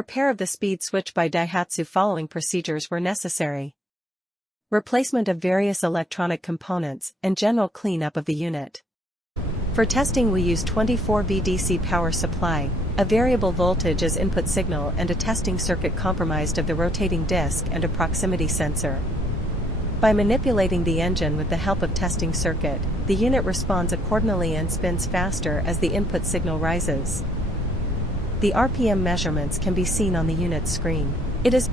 repair of the speed switch by Daihatsu, following procedures were necessary. Replacement of various electronic components and general cleanup of the unit. For testing we use 24V DC power supply, a variable voltage as input signal and a testing circuit comprised of the rotating disc and a proximity sensor. By manipulating the engine with the help of testing circuit, the unit responds accordingly and spins faster as the input signal rises. The RPM measurements can be seen on the unit's screen. It is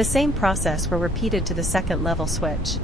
The same process were repeated to the second level switch.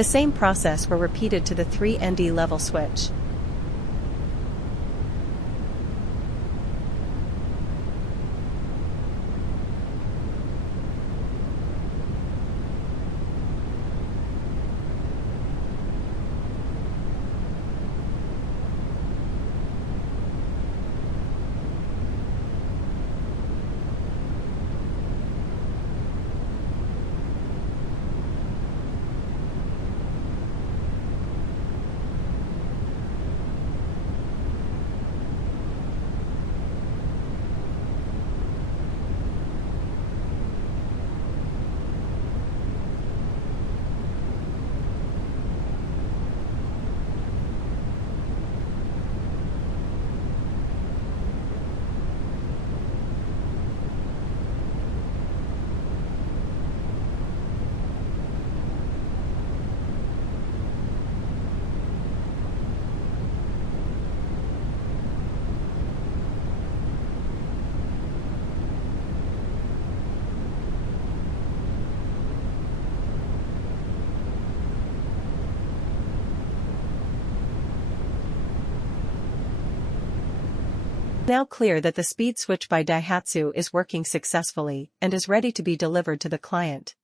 The same process were repeated to the 3ND level switch. Now clear that the speed switch by Daihatsu is working successfully and is ready to be delivered to the client.